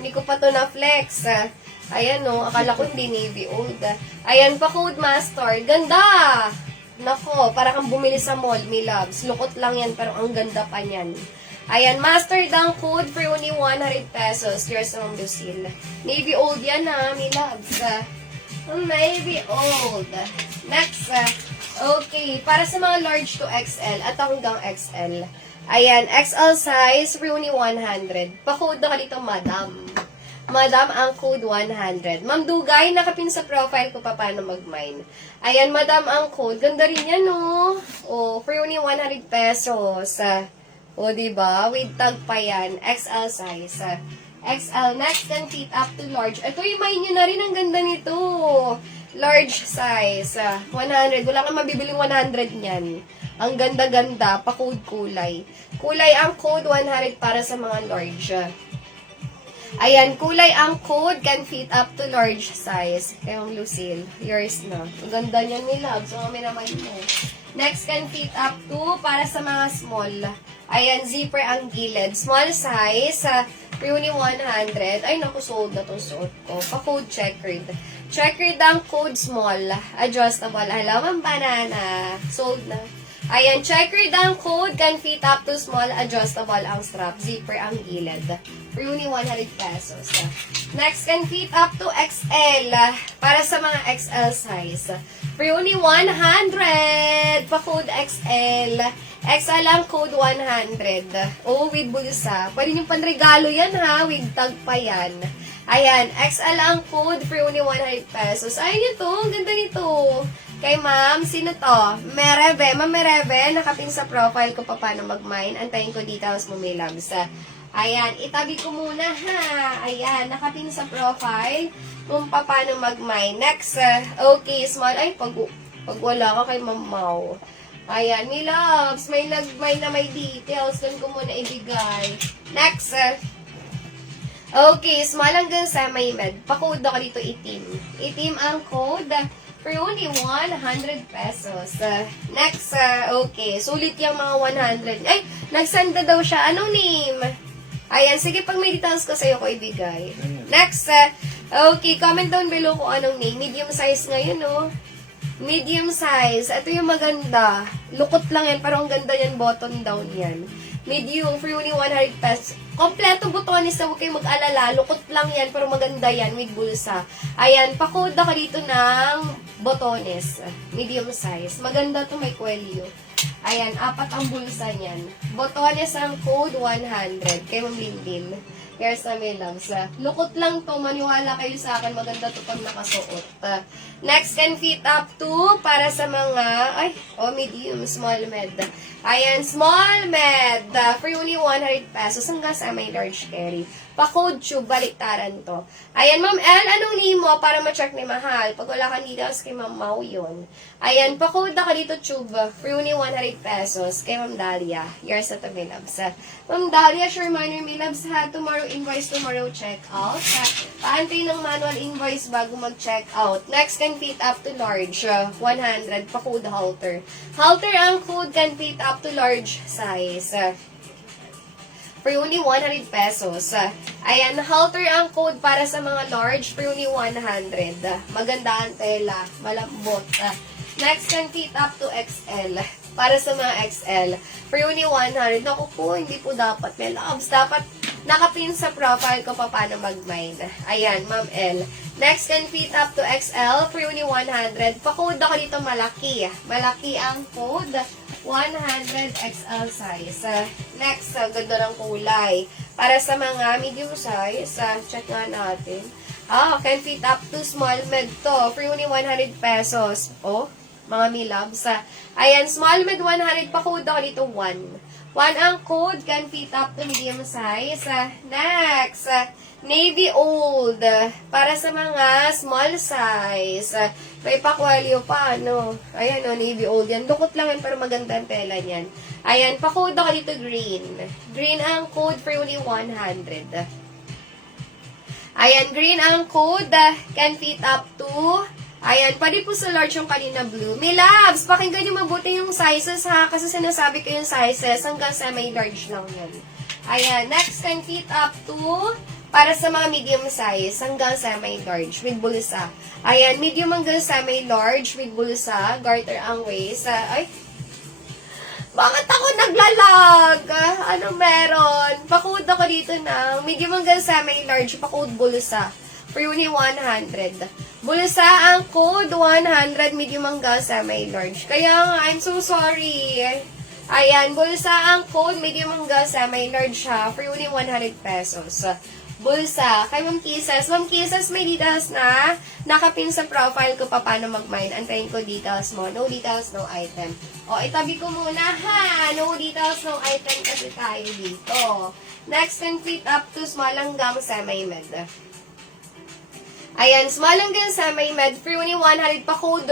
Hindi ko pa to na-flex. Ayan no, akala ko hindi navy old. Ayan pa Code Master. Ganda! Nako, para kang bumili sa mall, me loves. Lukot lang yan, pero ang ganda pa niyan. Ayan, Master Dang code for only 100 pesos. Yours naman, Lucille. Navy old yan ha, me loves. Navy old. Next, okay, para sa mga large to XL at hanggang XL. Ayan, XL size for only 100. Pa-code na ka dito, madam. Madam, ang code 100. Ma'am Dugay, nakapin sa profile ko pa paano mag-mine. Ayan, madam, ang code. Ganda rin yan, no? Oh, for only 100 pesos. O, diba? With tag pa yan. XL size. XL. Next, can fit up to large. Ito, yung mine nyo na rin. Ang ganda nito. Large size. 100. Wala kang mabibiling 100 niyan. Ang ganda-ganda. Pa-code kulay. Kulay ang code 100 para sa mga large. Ayan, kulay ang code can fit up to large size. Kayong Lucille, yours na. Ang ganda niyan ni Love. So, kami naman mo. Next, can fit up to para sa mga small. Ayan, zipper ang gilid. Small size, only 100. Ay, naku, sold na to suot ko. Pa-code checkered. Checkered ang code small. Adjustable. Alam, ang banana. Sold na. Ayan, checkered ang code, can fit up to small, adjustable ang strap, zipper ang gilid. For only 100 pesos. Next, can fit up to XL, para sa mga XL size. For only 100, pa-code XL. XL ang code 100. Oh, with bulsa. Pwede yung panregalo yan ha, with tag pa yan. Ayan, XL ang code for only 100 pesos. Ayun ito, ang ganda nito. Kay ma'am, sino to? Mereve. Ma'am Mereve, nakapin sa profile ko pa paano mag-mine. Antayin ko details mo, may loves. Ayan, itabi ko muna ha. Ayan, nakapin sa profile kung paano mag-mine. Next, okay, small. Ay, pag wala ka kay Ma'am Mau. Ayan, may loves. May nag-mine na may details. Doon ko muna ibigay. Next, okay, small hanggang sa may med. Pa-code ako dito, itim. Itim ang code. For only 100 pesos. Next, okay. Sulit yung mga 100. Ay, nagsend na daw siya. Anong name? Ayan, sige, pag may details ko sa'yo ko ibigay. Next, okay. Comment down below kung anong name. Medium size ngayon, no? Medium size. Ito yung maganda. Lukot lang yan, pero ang ganda yan. Button down yan. Medium, for only 100 pesos. Kompleto butones na huwag kayong mag-alala. Lukot lang yan, pero maganda yan with bulsa. Ayan, pa-code ka dito ng botones. Medium size. Maganda to, may kwelyo. Ayan, 4 ang bulsa niyan. Botones ang code 100. Kay Ma'am Lindin. Here's na may loves. Lukot lang to, maniwala kayo sa akin. Maganda to pag nakasuot. Next, can fit up to para sa mga, medium, small med. Ayan, small med. For only 100 pesos. Hanggang sa may large carry. Pa-code tube, baliktaran to. Ayan, Ma'am L, anong name mo para ma-check ni Mahal? Pag wala ka details kay Ma'am Mau yun. Ayan, pa-code na ka dito tube. For only 100 pesos. Kay Ma'am Dahlia. Yours na to, may loves. Ma'am Dahlia, sure minor, may loves ha. Tomorrow invoice, tomorrow check out. Paantay ng manual invoice bago mag-check out. Next, can fit up to large. 100. Pa-code halter. Halter ang code can fit up to large size. For only 100 pesos. Ayan, halter ang code para sa mga large for only 100. Maganda ang tela, malambot. Next, can fit up to XL. Para sa mga XL. For only 100. Naku po, hindi po dapat. May loves. Dapat nakapin sa profile ko pa paano mag-mine. Ayan, Ma'am L. Next, can fit up to XL for only 100. Pa-code ako dito malaki. Malaki ang code. 100 XL size. Next, ganda ng kulay. Para sa mga medium size, check nga natin. Can fit up to small med to. For only 100 pesos. Oh, mga milabs. Ayan, small med 100. Pa-code ako dito 1. 1 ang code, can fit up to medium size. Next, navy old. Para sa mga small size. May pakwalyo pa, no? Ayan, no, navy old yan. Dukot lang yan, pero maganda ang tela niyan. Ayan, pa-code ako dito green. Green ang code for only 100. Ayan, green ang code. Can fit up to... Ayan, pwede po sa large yung kanina blue. May loves, pakinggan nyo mabuti yung sizes ha, kasi sinasabi ko yung sizes hanggang sa may large lang yan. Ayan, next can fit up to Para sa mga medium size hanggang semi-large with bulsa. Ayan, medium hanggang semi-large with bulsa. Garter ang waist. Ay, bakit ako naglalag? Ano meron? Pakod ako dito ng medium hanggang semi-large. Pakod bulsa. For only 100. Bulsa ang code 100 medium hanggang semi-large. Kaya nga, I'm so sorry. Ayan, bulsa ang code medium hanggang semi-large ha. For only 100 pesos. Bulsa. Kay Ma'am Kisses. Ma'am Kisses, may details na nakapin sa profile ko pa paano mag-mine. Antayin ko details mo. No details, no item. O, itabi ko muna ha. No details, no item kasi tayo dito. Next, and fit up to small hanggang semi-med. Ayan, small hanggang semi-med. For only 100 pa code